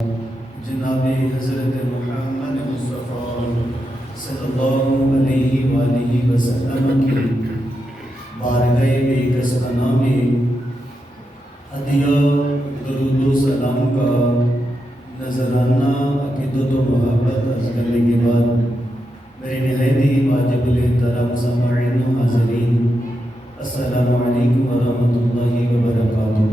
جناب حضرت محمد مصطفیٰ صلی اللہ علیہ وآلہ وسلم کی بارگاہ بے کسانہ میں ہدیہ درود و سلام کا نذرانہ عقیدت و محبت عرض کرنے کے بعد میرے نہایت واجب الاحترام سامعین و حاضرین، السلام علیکم ورحمۃ اللہ وبرکاتہ۔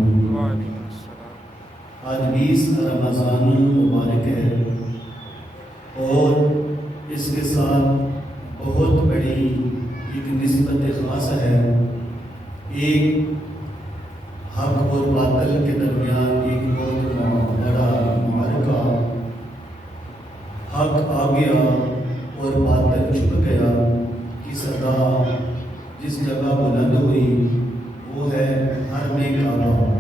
آج 20 رمضان المبارک ہے اور اس کے ساتھ بہت بڑی ایک نسبت خاص ہے۔ ایک حق اور باطل کے درمیان ایک بہت بڑا معرکہ، حق آ گیا اور باطل چھپ گیا کی صدا جس جگہ بلند ہوئی وہ ہے حرم کعبہ،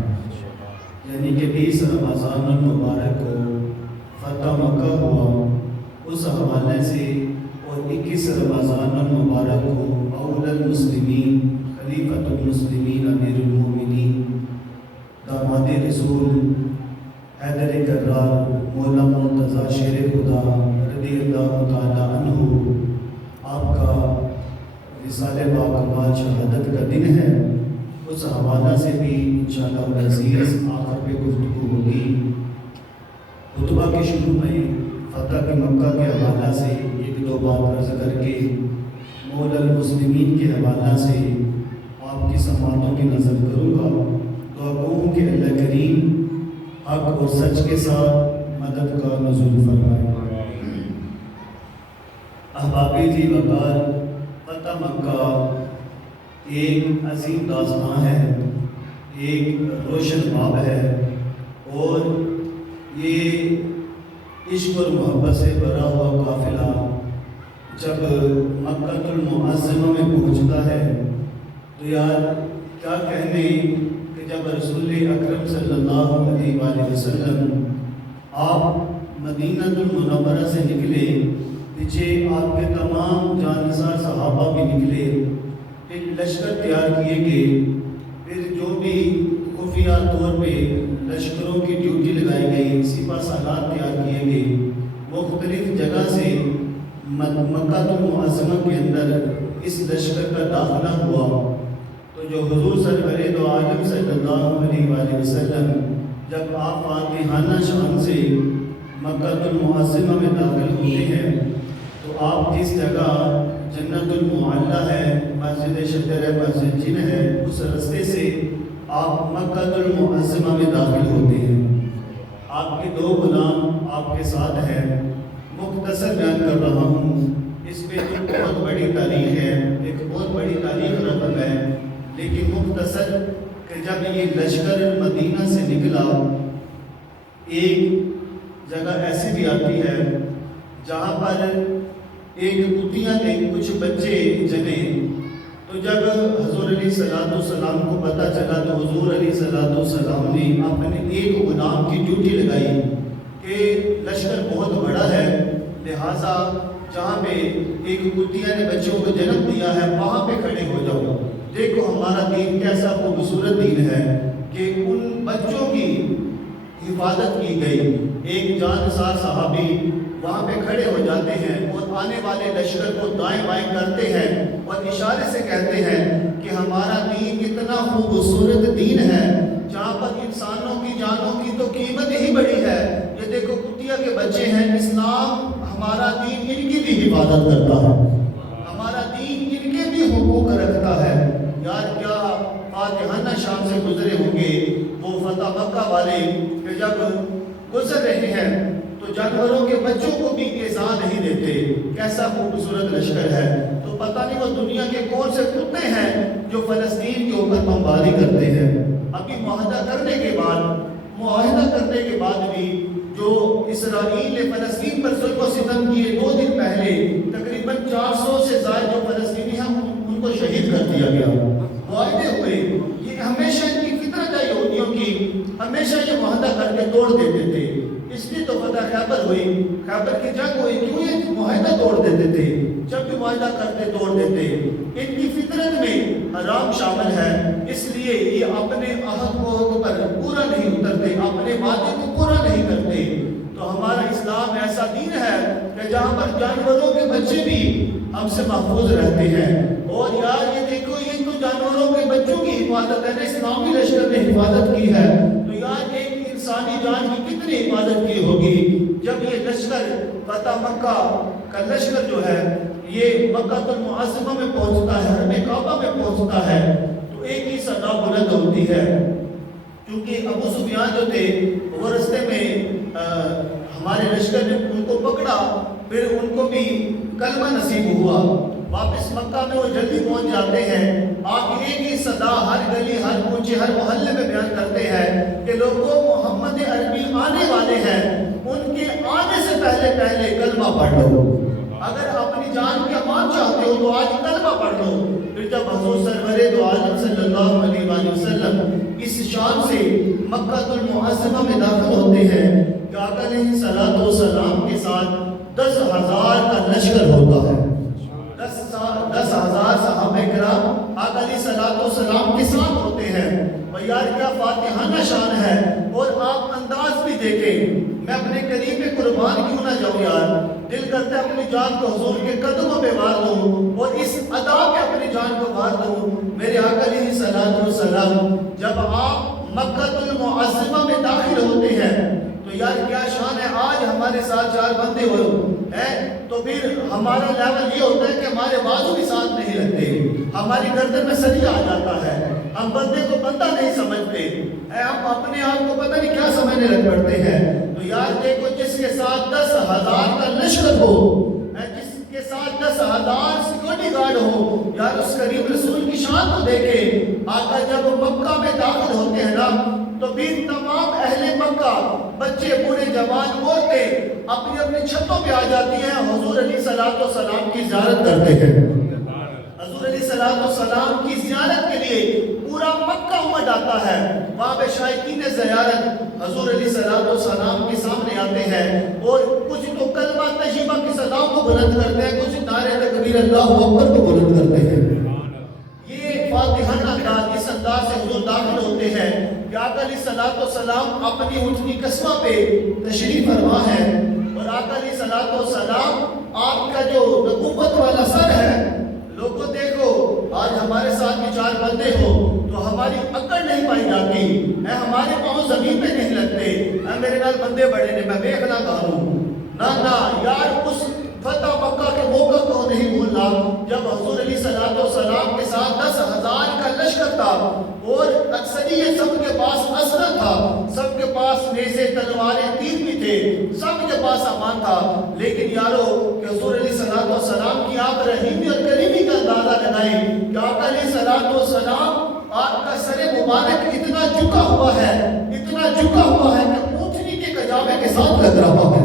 یعنی کہ 20 رمضان المبارک کو فتح مکہ ہوا، اس حوالے سے اور 21 رمضان المبارک کو اول المسلمین خلیفۃ المسلمین امیر المومنین داماد رسول حیدر کرار مولا مرتضیٰ شیر خدا رضی اللہ تعالی عنہ آپ کا وصال باقامات شہادت کا دن ہے۔ اس حوالہ سے بھی انشاءاللہ العزیز آخر پہ گفتگو ہوگی۔ خطبہ کے شروع میں فتح مکہ کے حوالہ سے ایک دو بات عرض کر کے مولا المسلمین کے حوالہ سے آپ کی سماعتوں کی نظر کروں گا۔ دعا گوں کہ اللہ کریم حق اور سچ کے ساتھ مدد کا نزول فرمائے۔ احبابی جی وقار، فتح مکہ ایک عظیم داستان ہے، ایک روشن باب ہے، اور یہ عشق اور محبت سے بھرا ہوا قافلہ جب مکہ المعظمہ میں پہنچتا ہے تو یار کیا کہنے کہ جب رسول اکرم صلی اللہ علیہ وآلہ وسلم آپ مدینہ المنورہ سے نکلے، پیچھے آپ کے تمام جانثار صحابہ بھی نکلے، پھر لشکر تیار کیے گئے، پھر جو بھی خفیہ طور پہ لشکروں کی ڈیوٹی لگائی گئی، سپہ سالار تیار کیے گئے، مختلف جگہ سے مکہ المعظمہ کے اندر اس لشکر کا داخلہ ہوا، تو جو حضور سرور دو عالم صلی اللہ علیہ وآلہ وسلم جب آپ فاتحانہ شان سے مکہ المعظمہ میں داخل ہوتے ہیں تو آپ جس جگہ جنت المعلیٰ ہے، مسجد شجر ہے، مسجد جن ہے، اس رستے سے آپ مکہ المعظمہ میں داخل ہوتے ہیں۔ آپ کے دو غلام آپ کے ساتھ ہیں، مختصر بیان کر رہا ہوں، اس پہ تو بہت بڑی تاریخ ہے، ایک بہت بڑی تاریخ رقم ہے، لیکن مختصر کہ جب یہ لشکر مدینہ سے نکلا، ایک جگہ ایسی بھی آتی ہے جہاں پر ایک کتیاں نے کچھ بچے جنے، تو جب حضور علیہ السلام کو پتہ چلا تو حضور علیہ السلام نے اپنے ایک غلام کی ڈیوٹی لگائی کہ لشکر بہت بڑا ہے، لہٰذا جہاں پہ ایک کتیا نے بچوں کو جنم دیا ہے وہاں پہ کھڑے ہو جاؤ، دیکھو ہمارا دین کیسا خوبصورت دین ہے کہ ان بچوں کی حفاظت کی گئی۔ ایک جانثار صحابی وہاں پہ کھڑے ہو جاتے ہیں اور آنے والے لشکر کو دائیں بائیں کرتے ہیں اور اشارے سے کہتے ہیں کہ ہمارا دین اتنا خوبصورت دین ہے جہاں پر انسانوں کی جانوں کی تو قیمت ہی بڑی ہے، یہ دیکھو کتیا کے بچے ہیں، اسلام ہمارا دین ان کی بھی حفاظت کرتا ہے، ہمارا دین ان کے بھی حقوق رکھتا ہے۔ یار کیا فاتحانہ شام سے گزرے ہوں گے وہ فتح مکہ والے کہ جب گزر رہے ہیں تو جانوروں کے بچوں کو بھی ایذا نہیں دیتے، کیسا خوبصورت لشکر ہے۔ تو پتہ نہیں وہ دنیا کے کون سے کتے ہیں جو فلسطین کے اوپر بمباری کرتے ہیں۔ ابھی معاہدہ کرنے کے بعد بھی جو اسرائیل نے فلسطین پر ظلم و ستم کیے، 2 دن پہلے تقریباً 400 سے زائد جو فلسطینی ہیں ان کو شہید کر دیا گیا، معاہدے ہوئے۔ یہ ہمیشہ ان کی فطرت ہے یہودیوں کی، ہمیشہ یہ معاہدہ کر کے توڑ دیتے تھے، اس لیے تو فتح خیبر ہوئی، خیبر کی جنگ ہوئی، کیوں یہ معاہدہ توڑ دیتے تھے، جب بھی معاہدہ کرتے توڑ دیتے۔ ان کی فطرت میں حرام شامل ہے، اس لیے یہ اپنے عہد کو پر پورا نہیں اترتے، اپنے وعدے کو پورا نہیں کرتے۔ جہاں پر جانوروں کے بچے بھی ہم سے محفوظ رہتے ہیں. اور یار یہ دیکھو یہ تو جانوروں کے بچوں کی حفاظت ہے نا, اسلامی لشکر نے حفاظت کی ہے, تو یار ایک انسانی جان کی کتنی حفاظت کی ہوگی. جب یہ لشکر فتح مکہ کا لشکر جو ہے یہ مکہ المعظمہ میں پہنچتا ہے, حرم کعبہ میں پہنچتا ہے, تو ایک ہی صدا بلند ہوتی ہے. کیونکہ ابو سفیان جو تھے وہ رستے میں ہمارے لشکر نے ان کو پکڑا, پھر ان کو بھی کلمہ نصیب ہوا. واپس مکہ میں وہ جلدی پہنچ جاتے ہیں. آپ ایک ہی صدا ہر گلی, ہر کوچے, ہر محلے میں بیان کرتے ہیں کہ لوگوں محمد عربی آنے والے ہیں, ان کے آنے سے پہلے کلمہ پڑھ لو. اگر اپنی جان کی امان چاہتے ہو تو آج کلمہ پڑھ لو. پھر جب حضور سرور دو عالم صلی اللہ علیہ وآلہ وسلم اس شام سے مکہ المعظمہ میں داخل ہوتے ہیں کہ آقا علیہ الصلوۃ والسلام کے ساتھ 10,000 کا لشکر ہوتا ہے. 10,000 صحابہ کرام آقا علیہ الصلوۃ والسلام کے ساتھ ہوتے ہیں. اور یار کیا فاتحانہ شان ہے. اور آپ انداز بھی دیکھیں, میں اپنے قریب میں قربان کیوں نہ جاؤں یار, دل کرتا ہے اپنی جان کو حضور کے قدموں پہ وار دوں اور اس ادا پہ اپنی جان کو وار دوں. میرے آقا علیہ الصلوۃ والسلام جب آپ مکہ المعظمہ میں داخل ہوتے ہیں تو یار کیا شان ہے. آج ہمارے ساتھ 4 بندے ہو ہیں تو پھر ہمارا لیول یہ ہوتا ہے کہ ہمارے بازو بھی ساتھ نہیں رکھتے, ہماری گردن میں سریہ آ جاتا ہے, ہم بندے کو بندہ نہیں سمجھتے, ہم اپنے آپ کو پتہ نہیں کیا سمجھنے لگ پڑتے ہیں. تو یار دیکھو جس کے ساتھ 10,000 کا لشکر ہو, جس کے ساتھ 10,000 سیکورٹی گارڈ ہو, یار اس قریب رسول کی شان کو دیکھے. آقا جب مکہ میں داخل ہوتے ہیں نا تو پھر تمام اہل مکہ, بچے, بوڑھے, جوان, عورتیں اپنی اپنی چھتوں پہ آ جاتی ہیں, حضور علیہ الصلوۃ والسلام کی زیارت کرتے ہیں. حضور علیہ الصلوۃ والسلام کی زیارت کے لیے پورا مکہ امت آتا ہے. وہاں پہ شائقین زیارت حضور علیہ الصلوۃ والسلام کے سامنے آتے ہیں اور کچھ تو کلمہ طیبہ کی صداؤں کو بلند کرتے ہیں, کچھ نعرہ تکبیر اللہ اکبر کو بلند کرتے ہیں. یہ فاتحانہ انداز, اس انداز سے حضور داخل ہوتے ہیں کہ آقا علیہ الصلوۃ والسلام اپنی اونچی قصبہ پہ تشریف فرما ہے. اور آقا علیہ الصلوۃ والسلام آپ کا جو نبوت والا سر ہے, لوگوں دیکھو آج ہمارے ساتھ بھی 4 بندے ہو تو ہماری اکڑ نہیں پائی جاتی, ہمارے پاؤں زمین پہ نہیں لگتے, میرے نال بندے بڑے نے میں بیخلا کروں نہ یار. اس فتح مکہ کے موقع کو نہیں بھولنا جب حضور علیہ الصلوۃ والسلام کے ساتھ 10,000 کا لشکر تھا اور اکثریت سب کے پاس اسلحہ تھا, سب کے پاس نیزے, تلواریں, تیر بھی تھے, سب کے پاس سامان تھا. لیکن یارو کہ حضور علیہ الصلوۃ والسلام کی آپ رحیمی اور کریمی کا اندازہ لگائیں کہ آقا علیہ الصلوۃ والسلام آپ کا سر مبارک اتنا جھکا ہوا ہے, اتنا جھکا ہوا ہے کہ اونٹنی کے کجاوے کے ساتھ لگ رہا ہے.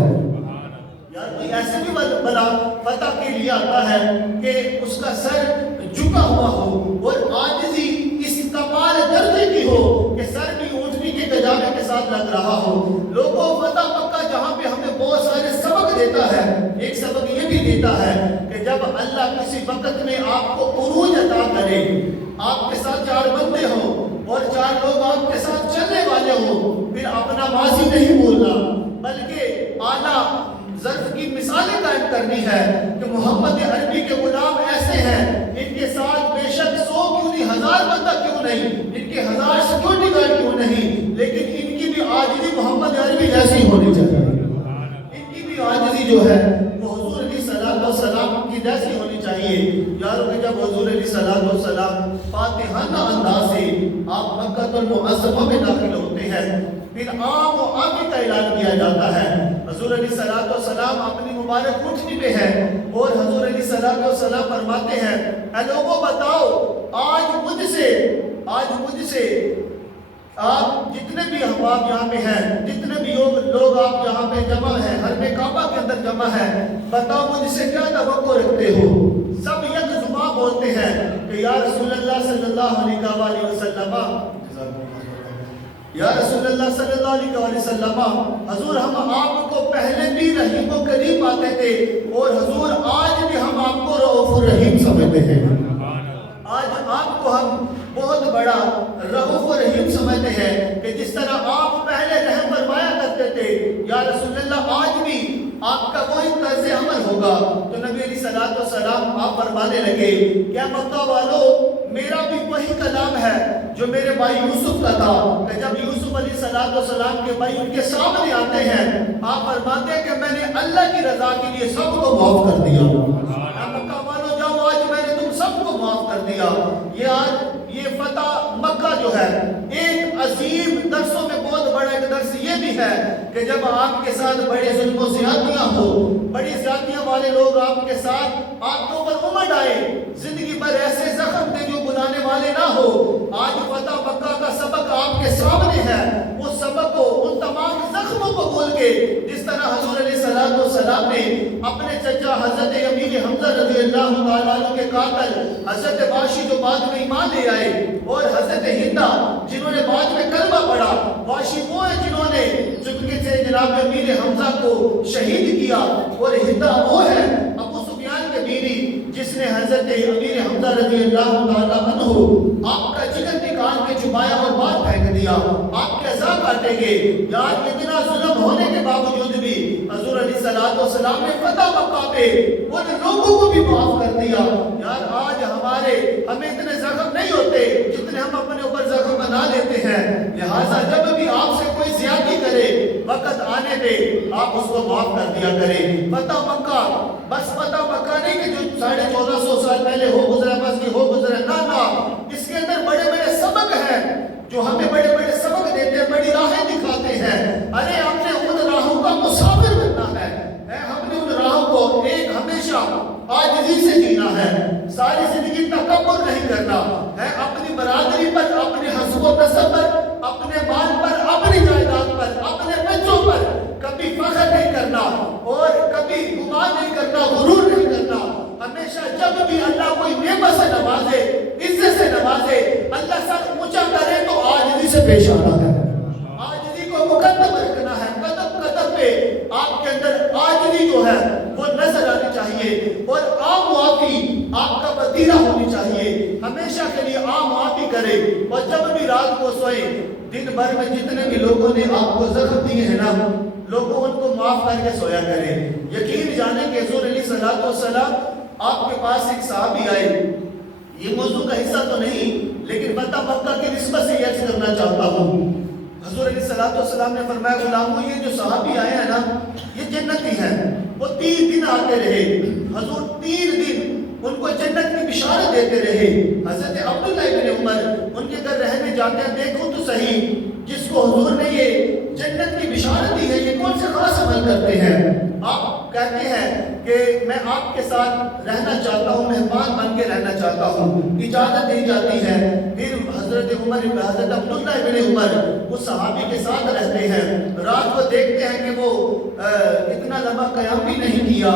یار کوئی ایسے بھی بلا فتح کے لیے آتا ہے کہ اس کا سر جھکا ہوا ہو اور عاجزی اس کمال درجے کی ہو کہ سر بھی اونٹنی کے کجاوے کے ساتھ لگ رہا ہو. لوگوں فتح مکہ جہاں پہ ہمیں بہت سارے سبق دیتا ہے, ایک سبق یہ بھی دیتا ہے کہ جب اللہ کسی وقت میں آپ کو عروج عطا کرے, آپ کے ساتھ 4 بندے ہوں اور 4 لوگ آپ کے ساتھ چلنے والے ہوں, پھر اپنا ماضی نہیں بولنا بلکہ اعلیٰ ظرف کی مثالیں قائم کرنی ہے کہ محمد عربی کے غلام ایسے ہیں, ان کے ساتھ بے شک 100 کیوں نہیں, 1000 بندہ کیوں نہیں, ان کے 1000 سیکورٹی گارڈ کیوں نہیں, لیکن ان کی بھی عاجزی محمد عربی جیسی ہونی چاہیے. ان کی بھی عاجزی جو ہے وہ حضور علیہ الصلوۃ والسلام کی جیسی ہونی چاہیے. یارو کہ جب حضور علیہ الصلوۃ والسلام فاتحانہ انداز سے آپ مکہ المعظمہ میں داخل ہوتے ہیں, پھر عام و عامی کا اعلان کیا جاتا ہے. حضور علیہ الصلوۃ والسلام اپنی مبارک اونٹنی پہ ہے اور حضور علیہ الصلوۃ والسلام فرماتے ہیں, اے لوگوں بتاؤ آج مجھ سے آپ جتنے بھی احباب یہاں پہ ہیں, جتنے بھی لوگ آپ یہاں پہ جمع ہیں, حرم کعبہ کے اندر جمع ہیں, بتاؤ مجھ سے کیا توقع رکھتے ہو. سب یک زبان بولتے ہیں کہ یا رسول اللہ صلی اللہ علیہ وسلم, یا رسول اللہ صلی اللہ علیہ وسلم, حضور ہم آپ کو پہلے بھی رحیم و کریم پاتے تھے اور حضور آج بھی ہم آپ کو رؤوف الرحیم سمجھتے ہیں. آج آپ کو ہم بہت بڑا رؤوف و رحیم سمجھتے ہیں کہ جس طرح آپ پہلے رحم فرمایا کرتے تھے, یا رسول اللہ آج بھی آپ کا وہی طرز عمل ہوگا. تو نبی علیہ الصلوۃ والسلام آپ فرمانے لگے کیا مکہ والو میرا بھی وہی کلام ہے جو میرے بھائی یوسف کا تھا کہ جب یوسف علیہ الصلوۃ والسلام کے بھائی ان کے سامنے آتے ہیں آپ فرماتے ہیں کہ میں نے اللہ کی رضا کے لیے سب کو معاف کر دیا. مکہ والو جاؤ آج میں نے تم سب کو معاف کر دیا. یہ آج یہ فتح مکہ جو ہے ایک عظیم درسوں میں بہت بڑا ایک درس یہ بھی ہے کہ جب آپ کے ساتھ بڑے ظلم و زیادتیاں ہو, بڑی زیادتیاں والے لوگ آپ کے ساتھ آپ کے اوپر امڑ آئے, زندگی پر ایسے زخم دے جو بلانے والے نہ ہو, آج فتح مکہ کا سبق آپ کے سامنے ہے. اس سبق کو ان تمام زخموں کو بول کے جس طرح حضور علیہ الصلوۃ والسلام نے اپنے چچا حضرت امیر حمزہ رضی اللہ تعالیٰ عنہ کے قاتل حضرت واشی جو بعد میں ایمان لے آئے اور حضرت ہندا جنہوں نے بعد میں کلمہ پڑھا, واشی وہ ہیں جنہوں نے چپکے سے جناب امیر حمزہ کو شہید کیا, اور ہندا وہ ہے ابو سفیان کے بیوی جس نے حضرت امیر حمزہ رضی اللہ تعالیٰ عنہ آپ کا جگر نکال کے چھپایا اور باہر پھینک دیا. آپ کے عزا کاٹیں گے یار اتنا ظلم ہونے کے باوجود بھی حضور علیہ الصلوۃ والسلام نے فتح مکہ پہ ان لوگوں کو بھی معاف کر دیا. یار آج ہمیں اتنے زخم نہیں ہوتے جتنے ہم اپنے اوپر زخم بنا لیتے ہیں. لہٰذا جب بھی آپ سے کوئی زیادتی کرے وقت آنے پہ آپ اس کو معاف کر دیا کریں. فتح مکہ بس فتح مکہ نہیں کہ جو 1450 سال پہلے ہو گزرا بس یہ ہو گزرا, نہ اس کے اندر بڑے بڑے سبق ہیں جو ہمیں بڑے بڑے سبق دیتے ہیں, بڑی راہیں دکھاتے ہیں. ارے ہم نے ان راہوں کا مسافر بننا ہے, ہم نے ان راہوں کو ایک ہمیشہ عاجزی سے جینا ہے, ساری زندگی تکبر نہیں کرنا ہے, اپنی برادری پر, اپنے حسب و نسب پر, اپنے مال پر, اپنی جائیداد پر, اپنے بچوں پر کبھی فخر نہیں کرنا اور کبھی گمان نہیں کرنا, غرور نہیں کرنا. ہمیشہ جب بھی اللہ کوئی نعمت سے نوازے, عزت سے نوازے, اللہ سر اونچا کرے تو عاجزی سے پیش آنا ہے, عاجزی کو مقدم رکھنا ہے. قدم قدم پہ آپ کے اندر عاجزی جو ہے وہ نظر آنی چاہیے اور عام معافی آپ کا وتیرہ ہونی چاہیے. ہمیشہ کے لیے عام معافی کرے اور جب بھی رات کو سوئے دن بھر میں جتنے بھی لوگوں نے آپ کو زخم دیے ہیں نا لوگوں ان کو معاف کر کے سویا کریں. یقین جانے کہ حضور علیہ الصلوۃ والسلام آپ کے پاس ایک صحابی آئے, یہ موضوع کا حصہ تو نہیں لیکن فتح مکہ کی نسبت سے یہ کرنا چاہتا ہوں. حضور علیہ الصلوۃ والسلام نے فرمایا غلاموں یہ جو صحابی آئے ہیں نا یہ جنتی ہیں. وہ 3 دن آتے رہے, حضور 3 دن ان کو جنت کی بشارت دیتے رہے. حضرت عبداللہ ابن عمر ان کے گھر رہنے جاتے ہیں, دیکھو تو صحیح جس کو حضور نے یہ جنت کی بشارت دی ہے یہ کون سے خاص عمل کرتے ہیں. آپ کہتے ہیں کہ میں آپ کے ساتھ رہنا چاہتا ہوں, مہمان بن کے رہنا چاہتا ہوں. اجازت دی جاتی ہے. پھر حضرت عبداللہ ابن عمر اس صحابی کے ساتھ رہتے ہیں. رات کو دیکھتے ہیں کہ وہ اتنا لمبا قیام بھی نہیں کیا,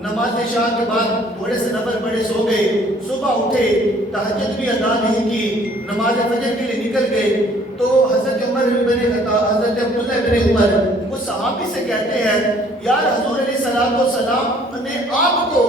نماز عشاء کے بعد تھوڑے سے نفل پڑھے سو گئے, صبح اٹھے تہجد بھی ادا نہیں کی, نماز فجر کے لیے نکل گئے. تو حضرت حضرت عبداللہ ابن عمر اس صحابی سے کہتے ہیں یار حضور علیہ الصلوۃ والسلام نے آپ کو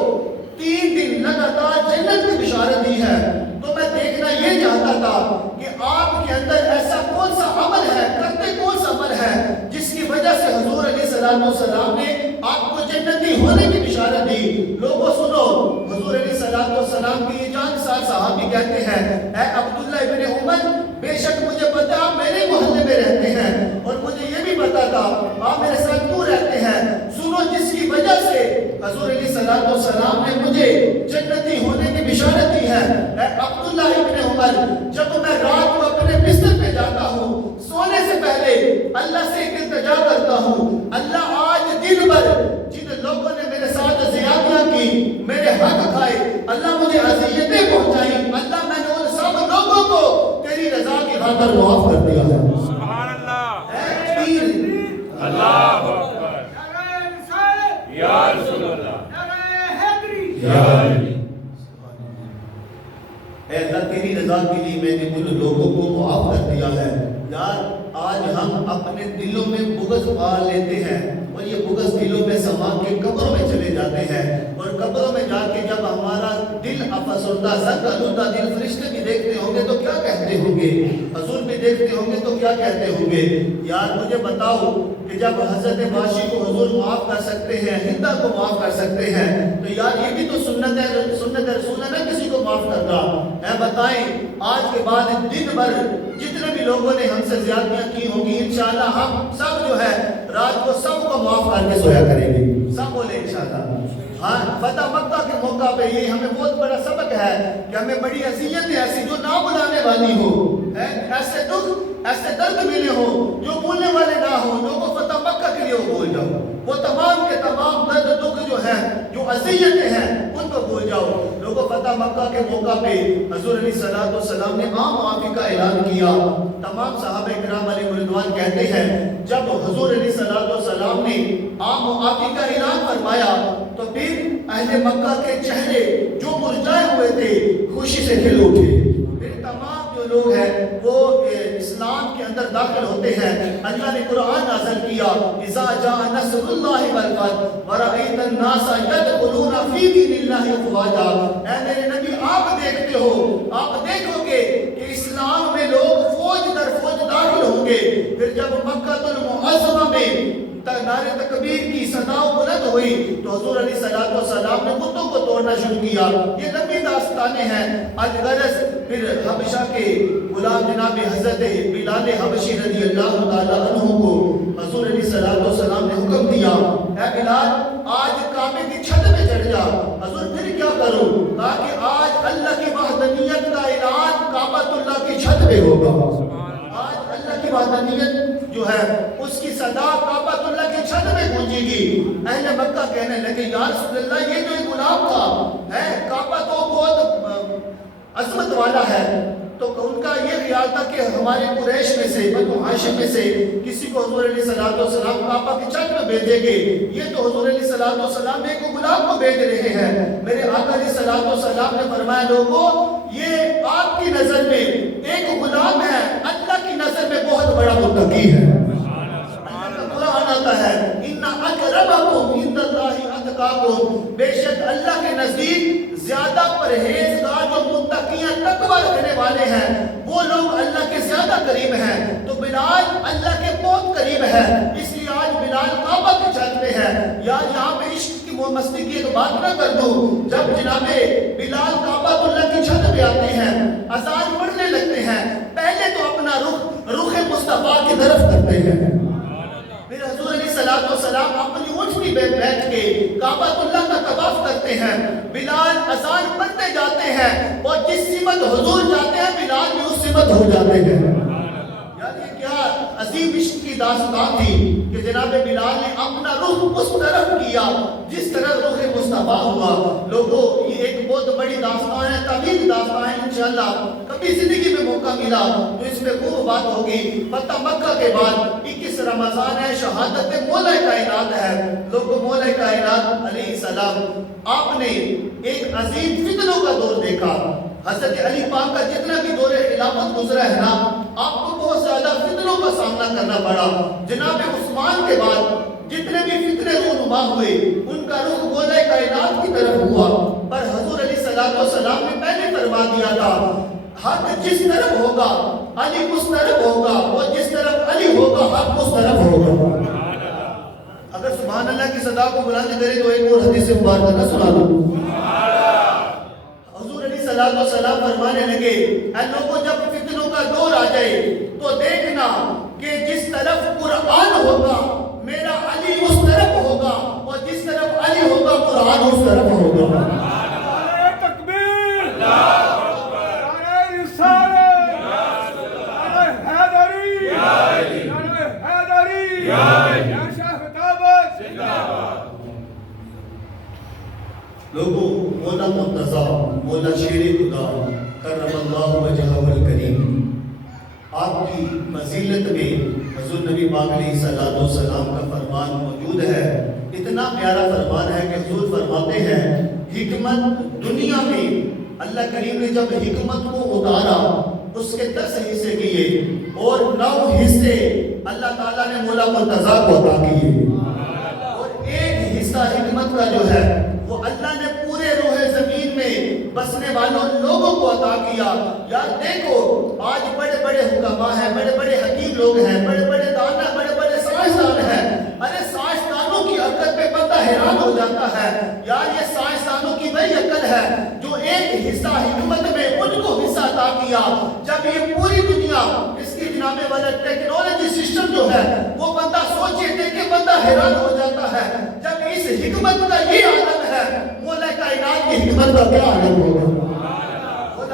3 دن لگاتار جنت کی بشارت دی ہے, تو میں دیکھنا یہ چاہتا تھا کہ آپ کے اندر ایسا کون سا عمل ہے, کرتے کون سا عمل ہے جس کی وجہ سے حضور علیہ الصلوۃ والسلام نے آپ کو جنتی ہونے کی بشارت دی. لوگوں سنو, حضور علیہ الصلوۃ والسلام کی یہ جان سال صحابی کہتے ہیں اے عبداللہ ابن عمر بے شک مجھے پتا آپ میرے محلے میں رہتے ہیں اور مجھے یہ بھی پتا تھا آپ میرے ساتھ دور رہتے ہیں. سنو جس کی وجہ سے حضور علیہ الصلوۃ والسلام نے مجھے جنتی ہونے کی بشارت دی ہے. اے عبداللہ ابن عمر جب میں رات کو اپنے بستر پہ جاتا ہوں سونے سے پہلے اللہ سے ایک التجا کرتا ہوں, اللہ آج دن بھر جن لوگوں نے میرے ساتھ زیادتیاں کی, میرے حق کھائے, اللہ مجھے اذیتیں پہنچائی, اللہ میں نے ان سب لوگوں کو تیری رضا کی خاطر معاف کر دیا ہے. سبحان اللہ, اللہ اکبر, یا رسول اللہ, اے اللہ تیری رضا کے لیے میں نے ان لوگوں کو معاف کر دیا ہے. یار آج ہم اپنے دلوں میں بغض پال لیتے ہیں اور یہ بغض دلوں میں سما کے قبروں میں چلے جاتے ہیں, اور قبروں میں جا کے جب ہمارا دل افسردہ زنگ آلودہ دل فرشتے بھی دیکھتے ہوں گے تو کیا کہتے ہوں گے, حضور بھی دیکھتے ہوں گے تو کیا کہتے ہوں گے. یار مجھے بتاؤ کہ جب حضرت واشی کو حضور معاف کر سکتے ہیں، ہندا کو معاف کر سکتے ہیں، تو یار یہ بھی تو سنت ہے، سنت رسول ہے نا کسی کو معاف کرنا ہے۔ بتائیں آج کے بعد دن بھر جتنے بھی لوگوں نے ہم سے زیادتیاں کی ہوں گی، انشاءاللہ ہم سب جو ہے رات کو سب کو معاف کر کے سویا کریں گے، سب بولے انشاءاللہ۔ ہاں فتح مکہ کے موقع پہ یہ ہمیں بہت بڑا سبق ہے کہ ہمیں بڑی اذیتیں ایسی جو نہ بلانے والی ہو، ایسے دکھ ایسے درد ملے ہو جو بولنے والے نہ ہو، لوگوں فتح مکہ کے لیے وہ بول جاؤ، وہ تمام کے تمام درد دکھ جو ہے جو اذیتیں ہیں ان کو بول جاؤ۔ لوگوں فتح مکہ کے موقع پہ حضور علیہ السلام نے عام معافی کا اعلان کیا۔ تمام صحابہ کرام علیہ رضوان کہتے ہیں جب حضور علیہ السلام نے عام معافی کا اعلان فرمایا تو پھر اہل مکہ کے چہرے جو مرجھائے ہوئے تھے خوشی سے کھل اٹھے۔ پھر تمام جو لوگ ہیں وہ اسلام کے اندر داخل ہوتے ہیں۔ اللہ نے قرآن نازل کیا اذا جاء نصر اللہ والفتح ورأیت الناس یدخلون فی دین اللہ افواجا۔ اے میرے نبی آپ دیکھتے ہو، آپ دیکھو گے کہ اسلام میں لوگ فوج در فوج داخل ہوں گے۔ پھر جب مکہ المعظمہ میں نعرے تکبیر کی صداؤں بلند ہوئی تو حضور علیہ السلام نے بتوں کو توڑنا شروع کیا۔ یہ لمبی داستانیں ہیں۔ الغرض پھر حبشہ کے غلام جناب حضرت بلال حبشی رضی اللہ تعالیٰ عنہ کو حضور علیہ السلام نے حکم دیا اے بلال آج کعبے کی چھت پہ چڑھ جا۔ حضور پھر کیا کروں؟ کہا کہ آج اللہ کی وحدانیت کا اعلان کعبۃ اللہ کی چھت پہ ہوگا۔ آج اللہ کی وحدانیت جو ہے اس کی صدا کعبۃ اللہ کی چھت میں گونجے گی۔ اہل مکہ کہنے لگے یا رسول اللہ یہ جو ایک غلام تھا ہے کعبہ تو بہت عظمت والا ہے، تو ان کا یہ خیال تھا کہ ہمارے قریش میں سے بنو ہاشم میں سے کسی کو حضور علیہ السلام کعبہ کی چھت میں بھیجیں گے، یہ تو حضور علیہ السلام ایک غلام کو بھیج رہے ہیں۔ میرے آقا علیہ السلام نے فرمایا لوگوں یہ آپ کی نظر میں ایک غلام ہے، اللہ کی نظر میں بہت بڑا متقی ہے۔ قرآن آتا ہے ان اکرمکم عند اللہ اتقاکم، بے شک اللہ کے نزدیک زیادہ پرہیزگار جو متقیاں تقوی رکھنے والے ہیں وہ لوگ اللہ کے زیادہ قریب ہیں۔ تو بلال اللہ کے بہت قریب ہے، اس لیے آج بلال کعبہ کی چھت پہ ہے۔ یا یہاں پہ عشق کی مستی کی ایک بات نہ کر دوں، جب جناب بلال کعبہ اللہ کی چھت پہ آتے ہیں اذان پڑھنے لگتے ہیں پہلے تو اپنا رخ مصطفیٰ کی طرف کرتے ہیں، پھر حضور علیہ السلام اپنی اونٹنی پہ بیٹھ کے کعبہ اللہ کا طواف کرتے ہیں۔ بلال اذان پڑھتے جاتے ہیں اور جس سمت حضور جاتے ہیں بلال بھی اس سمت ہو جاتے ہیں۔ یار یہ کیا عظیم عشق کی داستان تھی کہ جناب بلال نے اپنا رخ اس طرف کیا جس طرح رخ مصطفیٰ ہوا۔ لوگوں یہ ایک بہت بڑی داستان ہے، طویل داستان ہے، انشاءاللہ کبھی زندگی میں موقع ملا تو اس پہ خوب بات ہوگی۔ فتح مکہ کے بعد 21 رمضان ہے، شہادت مولا کائنات ہے۔ لوگوں مولا کائنات علیہ السلام آپ نے ایک عظیم فتنوں کا دور دیکھا۔ حضرت علی پاک کا جتنا بھی دور خلافت گزرا ہے نا آپ کو بہت زیادہ فتنوں کا سامنا کرنا پڑا۔ جناب عثمان کے بعد جتنے بھی فتنے رونما ہوئے ان کا رخ مولا کائنات کی طرف ہوا، پر حضور علیہ السلام نے پہلے فرما دیا تھا حق جس طرف ہوگا علی اس طرف ہوگا اور جس طرف علی ہوگا حق اس طرف ہوگا۔ اگر سبحان اللہ کی صدا کو بلند کرے تو ایک اور حدیث مبارکہ نہ سنا دوں۔ حضور علیہ السلام فرمانے لگے اے لوگوں جب فتنوں کا دور آ جائے تو دیکھنا کہ جس طرف قرآن ہوگا میرا علی اس طرف ہوگا اور جس طرف علی ہوگا قرآن اس طرف ہوگا۔ لوگوں مولا مرتضی مولا شیر خدا کرم اللہ وجہہ الکریم آپ کی فضیلت میں حضور نبی پاک علیہ السلام کا فرمان موجود ہے۔ اتنا پیارا فرمان ہے کہ حضور فرماتے ہیں حکمت دنیا میں اللہ کریم نے جب حکمت کو اتارا اس کے 10 حصے کیے اور 9 حصے اللہ تعالیٰ نے مولا مرتضی کو عطا کیے اور ایک حصہ حکمت کا جو ہے وہ اللہ نے پورے روح زمین میں بسنے والوں لوگوں کو عطا کیا۔ یار دیکھو آج بڑے بڑے حکماء ہیں، بڑے بڑے حکیم لوگ ہیں، بڑے بڑے دانا، بڑے بڑے سائنسدان ہیں، ہے جو ایک حصہ حکمت میں ان کو حصہ عطا کیا. جب یہ پوری دنیا اس کی جناب والا ٹیکنالوجی سسٹم جو ہے وہ بندہ سوچے دیکھے بندہ حیران ہو جاتا ہے. جب اس حکمت کا یہ عالم ہے, مولا کائنات کی حکمت کا کیا عالم ہوگا,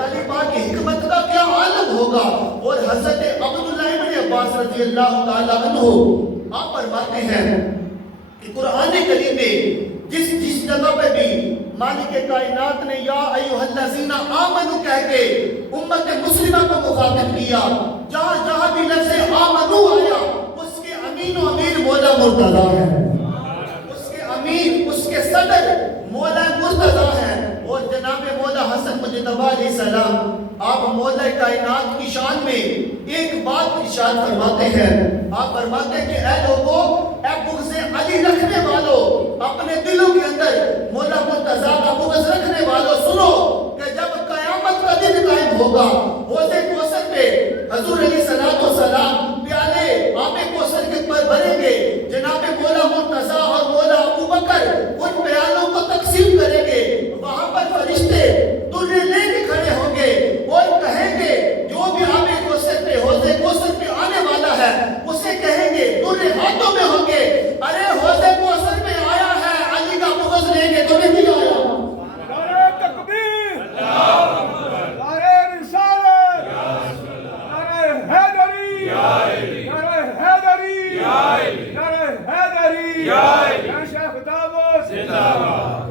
علی پاک کی حکمت کا کیا عالم ہوگا. اور حضرت عبداللہ ابن عباس رضی اللہ تعالی عنہ آپ فرماتے ہیں کہ قرآن کریم میں جس جگہ پہ بھی مالک کائنات نے یا ایھا الذین آمنو کہہ کے امت مسلمہ کو مخاطب کیا, جہاں جہاں بھی لفظ آمنو آیا اس کے امین و امیر مولا مرتضیٰ ہے, اس کے امین اس کے صدر مولا مرتضیٰ ہے. اور جناب مولا حسن مجتبی علیہ السلام آپ مولا کائنات کی شان میں ایک بات ارشاد فرماتے ہیں. آپ فرماتے ہیں کہ اے لوگوں, اے بغض علی رکھنے والوں, اپنے دلوں کے اندر مولا مرتضیٰ کا بغض رکھنے والوں, سنو کہ جب قیامت کا دن قائم ہوگا حوض کوثر پہ حضور علیہ السلام پیالے آب کوثر کے پر بھریں گے, جناب مولا مرتضیٰ اور مولا ابوبکر ان پیالوں کو تقسیم کریں گے. وہاں پر فرشتے درے لے کے کھڑے ہوں گے اور کہیں گے جو بھی آب کوثر پہ حوض کوثر پہ آنے والا ہے اسے کہیں گے, درے ہاتھوں میں ہوں گے, ارے حوض کوثر پہ آیا ہے علی کا بغض لیں گے تو نہیں آیا. نعرہ تکبیر, نعرہ رسالت, نعرہ حیدری, نعرہ حیدری, نعرہ حیدری, یا شیخ دعوت زندہ باد.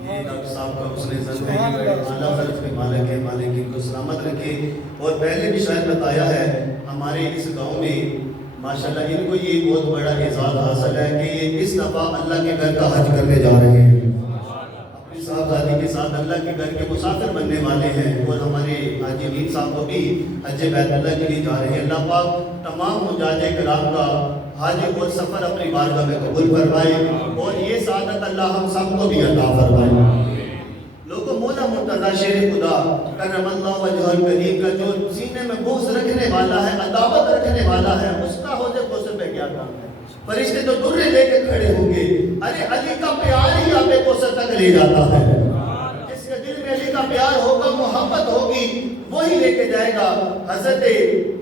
یہ ڈاکٹر صاحب کا حسن زندگی اعلیٰ درجے کے مالک ہے, مالک ان کو سلامت رکھے. اور پہلے بھی شاید بتایا ہے ہمارے اس گاؤں میں ماشاءاللہ ان کو یہ بہت بڑا اعزاز حاصل ہے کہ یہ اس دفعہ اللہ کے گھر کا حج کرنے جا رہے ہیں, اپنی صاحبزادی کے ساتھ اللہ کے گھر کے مسافر بننے والے ہیں. اور ہمارے حاجی امین صاحب کو بھی حج بیت اللہ کے لیے جا رہے ہیں. اللہ پاک تمام حجاج کرام کا حج اور سفر اپنی بارگاہ میں قبول فرمائے اور یہ سعادت اللہ ہم سب کو بھی عطا فرمائے. لوگوں, مولا مرتضیٰ شیر خدا کرم اللہ وجہ الکریم کا جو سینے میں بغض رکھنے والا ہے, عداوت رکھنے والا ہے, اس کا حوض کوثر پہ کیا کام ہے. فرشتے تو درے لے کے کھڑے ہوں گے, ارے علی کا پیار ہی آب کوثر تک لے جاتا ہے. جس کے دل میں علی کا پیار ہوگا, محبت ہوگی, وہی لے کے جائے گا. حضرت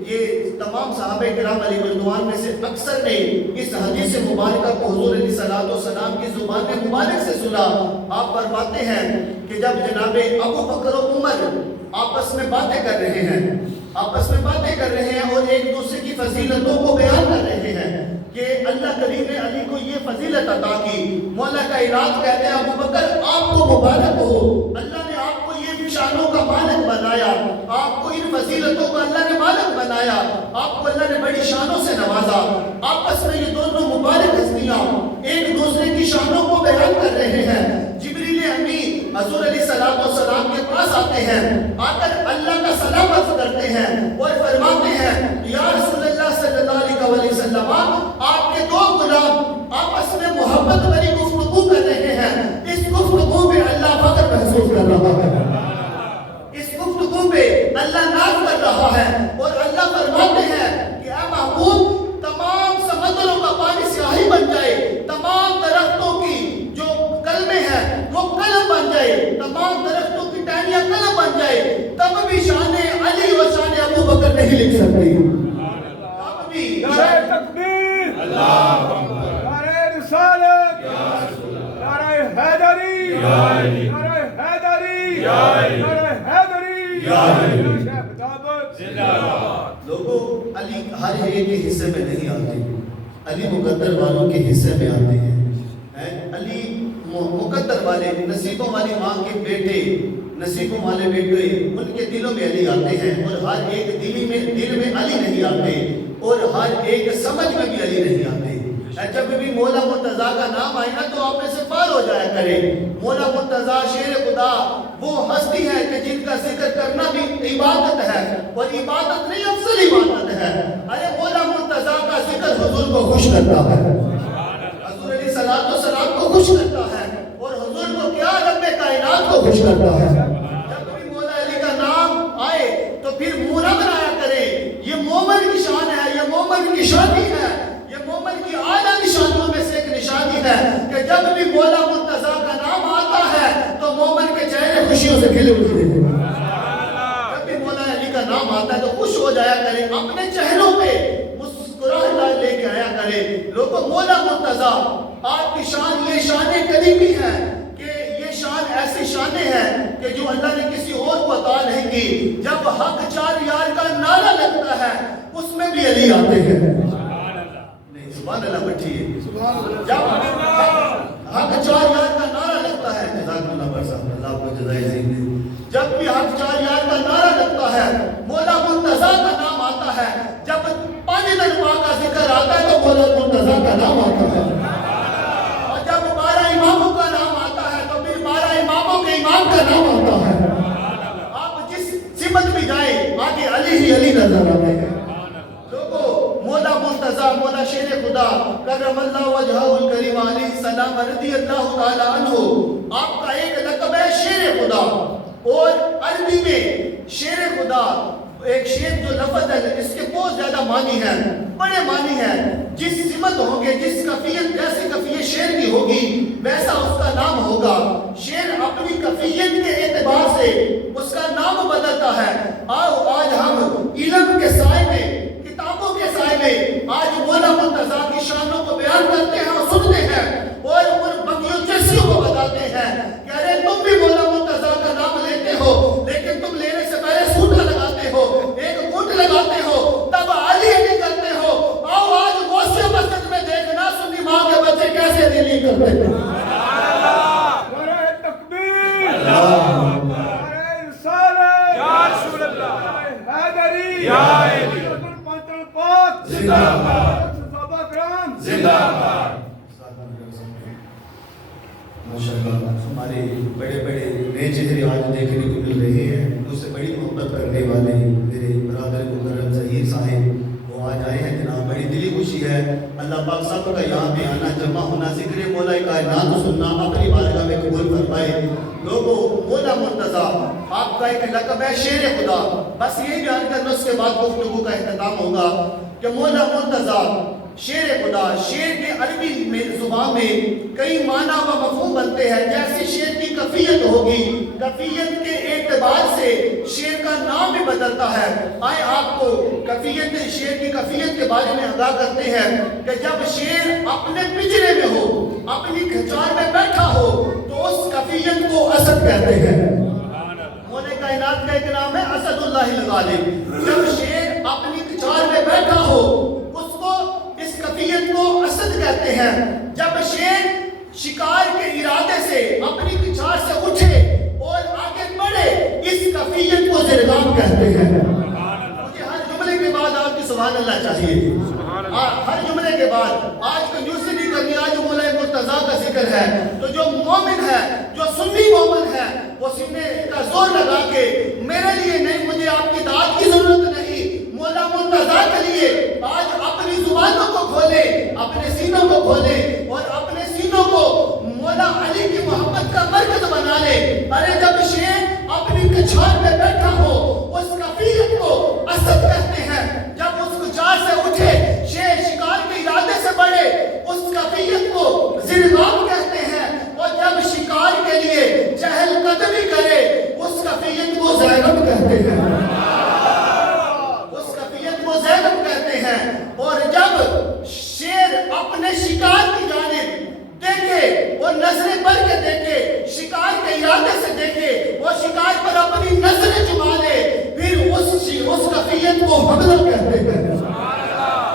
یہ تمام صحابہ کرام علیہ رضوان میں سے اکثر نے اس حدیث مبارکہ کو حضور علیہ السلام کی زبان مبارک سے سنا. آپ فرماتے ہیں کہ جب جناب ابو بکر و عمر آپس میں باتیں کر رہے ہیں اور ایک دوسرے کی فضیلتوں کو بیان کر رہے ہیں کہ اللہ کریم نے علی کو یہ فضیلت عطا کی. مولا کائنات کہتے ہیں ابو بکر آپ کو مبارک ہو, اللہ نے آپ کو یہ شانوں کا مالک بنایا, آپ کو ان فضیلتوں کا اللہ نے مالک بنایا, آپ کو اللہ نے بڑی شانوں سے نوازا. آپس میں یہ دونوں مبارک ہستیاں ایک دوسرے کی شانوں کو بیان کر رہے ہیں. جبریل امین حضور علیہ السلام کے پاس آتے ہیں, آ کر اللہ کا سلام عرض کرتے ہیں اور فرماتے ہیں یا رسول اللہ صلی اللہ علیہ وسلم, آپ کے دو غلام آپس میں محبت بھری گفتگو کر رہے ہیں. اس گفتگو میں اللہ فخر محسوس کر رہا ہے, اس گفتگو پہ اللہ ناز کر رہا ہے اور اللہ فرماتے ہیں کہ اے محبوب, تمام سمندروں کا پانی سیاہی بن جائے, تمام درختوں کی جو کلمے ہیں وہ قلم بن جائے, تمام درختوں کی ٹہنیاں قلم بن جائے, تب بھی شان علی و شان ابو بکر نہیں لکھ سکتے. تب بھی نعرہ تکبیر, نعرہ رسالت, نعرہ حیدری, نعرہ حیدری, نعرہ حیدری, یا شیخ دعوت زندہ باد. لوگوں, علی ہر ایک کے حصے میں نہیں آتے, علی مقدر والوں کے حصے میں آتے ہیں. علی مقدر والے, نصیبوں والی ماں کے بیٹے, نصیبوں والے بیٹے, ان کے دلوں میں علی آتے ہیں. اور ہر ایک دل میں علی نہیں آتے, اور ہر ایک سمجھ میں بھی علی نہیں آتے. جب بھی مولا مرتضیٰ کا نام آئے نا تو آپ میں سے پار ہو جایا کرے. مولا مرتضیٰ شیر خدا وہ ہستی ہے کہ جن کا ذکر کرنا بھی عبادت ہے, اور عبادت نہیں افضل عبادت ہے. ارے مولا مرتضیٰ کا ذکر حضور کو خوش کرتا ہے, حضور علیہ السلام کو خوش کرتا ہے, اور حضور کو کیا رب کائنات کو خوش کرتا ہے. جب بھی مولا علی کا نام آئے تو پھر منہ نہ بنایا کرے. یہ مومن کی شان ہے, یہ مومن کی شانی ہے, یہ مومن کی اعلیٰ نشانیوں میں سے ایک نشانی ہے کہ جب بھی مولا مرتضیٰ کا نام آتا ہے تو مومن کے چہرے خوش خوشیوں سے کھلے اٹھتے ہیں. جب بھی مولا علی کا نام آتا ہے تو خوش ہو جایا کریں, اپنے چہروں پہ مسکراہٹ لے کے آیا کریں. لوگوں, مولا مرتضیٰ آپ کی شان, یہ شان قدیمی ہے کہ یہ شان ایسی شانیں ہیں کہ جو اللہ نے کسی اور کو عطا نہیں کی. جب حق چار یار کا نعرہ لگتا ہے اس میں بھی علی آتے ہیں. نہیں, سبحان اللہ بیٹھیے. جب حق چار یار کا نعرہ لگتا ہے, جزاک اللہ خیر صاحب, اللہ کو جزائے عظیم دے. جب بھی حق چار یار کا نعرہ لگتا ہے, مولا مرتضیٰ کا نام آتا ہے. جب 5 دن ماں کا ذکر آتا ہے تو مولا مرتضیٰ کا نام آتا ہے. اور جب 12 اماموں کا نام آتا ہے تو پھر 12 اماموں کے امام کا نام آتا ہے. آپ جس سمت بھی جائیں آگے علی ہی علی نظر آتے ہیں. لوگوں, مولا مرتضیٰ, مولا شیر خدا کرم اللہ وجہہ الکریم علیہ السلام رضی اللہ تعالی عنہ, آپ کا ایک لقب ہے شیر خدا. اور عربی میں شیر خدا ایک شیر جو لفظ ہے اس کے بہت زیادہ معنی ہیں, بڑے معنی ہیں. جس سمت ہوگے, جس کفیت, جیسی کفیت شیر کی ہوگی ویسا اس کا نام ہوگا. شیر اپنی کفیت کے اعتبار سے اس کا نام بدلتا ہے. آج ہم علم کے سائے میں, کتابوں کے سائے میں آج مولا مرتضیٰ کی شانوں کو بیان کرتے ہیں اور سنتے ہیں اور ان بکیوں جیسیوں کو بتاتے ہیں کہ ارے تم بھی مولا مرتضیٰ کا نام لیتے ہو لیکن تم لینے سے پہلے سوٹا لگاتے ہو, ایک گھونٹ لگاتے ہو, تب علی علی کرتے ہو. آؤ آج غوث مسجد میں دیکھنا سنی ماں کے بچے کیسے علی کرتے ہیں. نعرہ تکبیر, نعرہ رسالت, یا رسول اللہ, نعرہ حیدری, یا علی, پنچل پاک زندہ باد, صحابہ کرام زندہ باد. ماشاءاللہ, ہمارے بڑے بڑے نئے چہرے آج دیکھنے کو مل رہے ہیں. مجھ سے بڑی محبت کرنے والے میرے برادر مکرم ظہیر صاحب وہ آج آئے ہیں جناب, بڑی دلی خوشی ہے. اللہ پاک سب کا یہاں پہ آنا, جمع ہونا, ذکر مولا کائنات سننا اپنی بارگاہ میں قبول فرمائے. لوگوں, مولا مرتضیٰ آپ کا ایک لقب ہے شیر خدا. بس یہی بیان کرنا, اس کے بعد گفتگو کا اختتام ہوگا کہ مولا مرتضیٰ شیر خدا. شیر کے عربی میں زبان میں کئی معنی و مفہوم بنتے ہیں. جیسی شیر کی کفیت ہوگی, کفیت کے اعتبار سے شیر کا نام بھی بدلتا ہے. آئے آپ کو کفیت, شیر کی کفیت کے بارے میں آگاہ کرتے ہیں کہ جب شیر اپنے پنجرے میں ہو, اپنی کھچار میں بیٹھا ہو تو اس کفیت کو اسد کہتے ہیں. مولا کائنات کا ایک نام ہے اسد اللہ الغالب. جب شیر اپنی کھچار میں بیٹھا ہو اس کو, اس کفیت کو اسد کہتے ہیں. جب شیر شکار کے ارادے سے اپنی کچھار سے اٹھے اور آگے بڑھے اس کفیت کو زرگام کہتے ہیں. مجھے ہر جملے کے بعد آپ کی سبحان اللہ چاہیے. ہر جملے کے بعد آج کنجوسی نہیں کرنی. آج مولا مرتضیٰ کا ذکر ہے تو جو مومن ہے, جو سنی مومن ہے, وہ سینے کا زور لگا کے میرے لیے نہیں, مجھے آپ کی دعات کی ضرورت نہیں, مولا مرتضیٰ کے لیے آج اپنی زبانوں کو کھولے, اپنے سینوں کو کھولے اور اپنے سینوں کو مولا علی کی محبت کا مرکز بنا لے. ارے جب شیر اپنی کچھار میں بیٹھا ہو اس کفیت کو اسد کہتے ہیں. جب اس کچھار سے اٹھے, شیر شکار کے ارادے سے بڑھے, اس کفیت کو زرگام کہتے ہیں. اور جب شکار کے لیے چہل قدمی کرے اس کفیت کو زینب کہتے ہیں. اس کفیت کو زینب کہتے ہیں. اور جب شیر اپنے شکار کی جانب دیکھے اور نظریں بھر کے دیکھے, شکار کے ارادے سے دیکھے, وہ شکار پر اپنی نظریں جما لے, پھر اس کفیت کو حمزہ کہتے ہیں.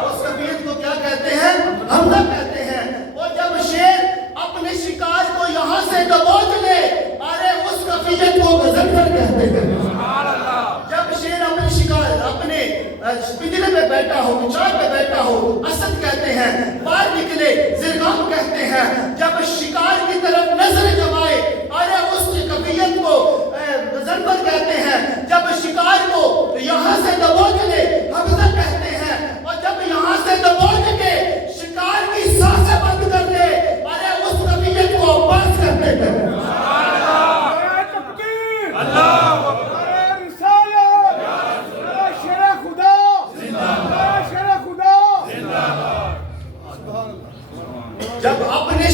اس کفیت کو کیا کہتے ہیں؟ حمزہ کہتے ہیں. اور جب شیر اپنے شکار کو یہاں سے دبوچ لے, ارے اس کفیت کو غزنفر کہتے ہیں. جب شیر اپنے شکار, اپنے پنجرے میں بیٹھا ہو, کچھار پہ بیٹھا ہو, اسد کہتے ہیں. باہر نکلے زرگام کہتے ہیں. جب شکار کی طرف نظر جمائے, ارے اس کفیت کو غزنفر کہتے ہیں. جب شکار کو یہاں سے دبوچ لے حمزہ کہتے ہیں. اور جب یہاں سے دبوچ کے شکار کی سانسیں بند کر لے, ارے اس کفیت کو عباس کہتے ہیں. نعرہ تکبیر, نعرہ رسالت, نعرہ شیر خدا, نعرہ شیر خدا. جب اپنے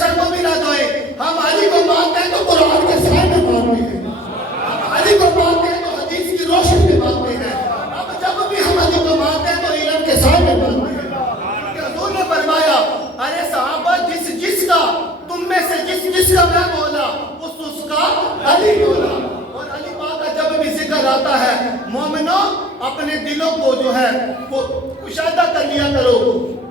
سر کو بھی نہ دھوئیں. ہم علی کو مانتے ہیں تو قرآن کے سائے میں مانتے ہیں. ہم علی کو مانتے ہیں تو حدیث کی روشنی میں مانتے ہیں. اب جب بھی ہم علی کو مانتے ہیں تو علم کے سائے میں مانتے ہیں. کہ حضور نے فرمایا ارے صحابہ جس کا تم میں سے جس کا میں مولا اس کا علی مولا. اور علی پاک کا جب بھی ذکر آتا ہے مومنوں اپنے دلوں کو جو ہے وہ کشادہ کر لیا کرو.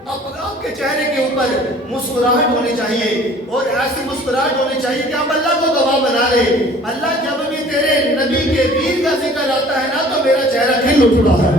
آپ کے چہرے کے اوپر مسکراہٹ ہونی چاہیے اور ایسی مسکراہٹ ہونی چاہیے کہ آپ اللہ کو گواہ بنا لے. اللہ جب بھی تیرے نبی کے دین کا ذکر آتا ہے نا تو میرا چہرہ کھل اٹھتا ہے.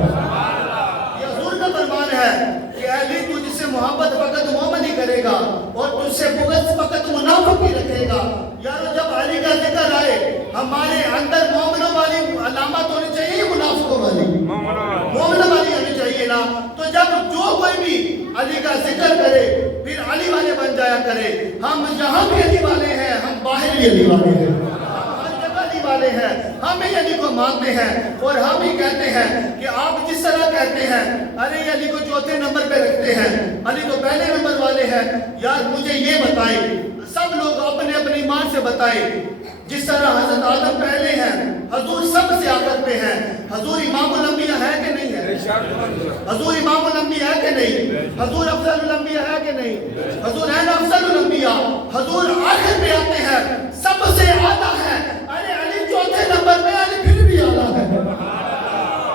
یہ حضور کا فرمان ہے کہ علی تجھ سے محبت فقط مومن ہی کرے گا اور تجھ سے بغض فقط منافق ہی رکھے گا. یارو جب علی کا ذکر آئے ہمارے اندر مومنوں والی علامات ہونی چاہیے, منافقوں والی مومنوں والی ہونی چاہیے نا. تو جب جو کوئی بھی علی کا ذکر کرے پھر علی والے بن جایا کرے. ہم یہاں بھی علی والے ہیں, ہم باہر بھی علی والے ہیں, ہر جگہ علی والے ہیں. ہم ہی علی کو مانتے ہیں اور ہم ہی کہتے ہیں کہ آپ جس طرح کہتے ہیں ارے علی کو چوتھے نمبر پہ رکھتے ہیں, علی تو پہلے نمبر والے ہیں. یار مجھے یہ بتائیں, سب لوگ اپنے اپنے ایمان سے بتائیں, جس طرح حضرت آدم پہلے ہیں حضور سب سے آخر پہ ہیں. حضور امام الانبیاء ہے کہ نہیں ہے؟ حضور امام الانبیاء ہے کہ نہیں؟ حضور افضل الانبیاء ہے کہ نہیں؟ حضور ہیں افضل الانبیاء. حضور آخر پہ آتے ہیں, سب سے اعلیٰ ہے. ارے علی چوتھے نمبر پہ, علی پھر بھی اعلیٰ ہے.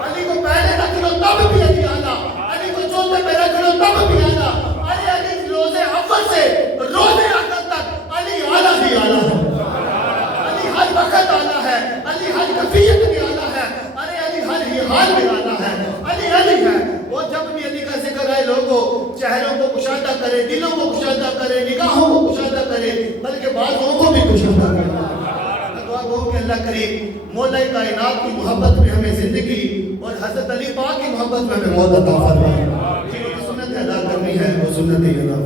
علی کو پہلے رکھ لو تب بھی علی اعلیٰ, علی کو چوتھے پہ رکھ لو تب بھی اعلیٰ. ارے علی روزے اول سے روزے آخر تک علی اعلیٰ ہی اعلیٰ ہے. علی ہر وقت اعلیٰ ہے, علی ہر کیفیت میں اعلیٰ ہے. ارے علی ہر ہی حال میں اعلیٰ ہے. علی علی ہے. اور جب بھی علی کا ذکر آئے لوگوں چہروں کو کشادہ کرے, دلوں کو کشادہ کرے, نگاہوں کو کشادہ کرے, بلکہ بازوں کو بھی کشادہ کرے. دعا گو کہ اللہ کریم مولا کائنات کی محبت میں ہمیں زندگی اور حضرت علی پاک کی محبت میں ہمیں موت عطا فرمائے. سنت ادا کرنی ہے وہ سنت ادا.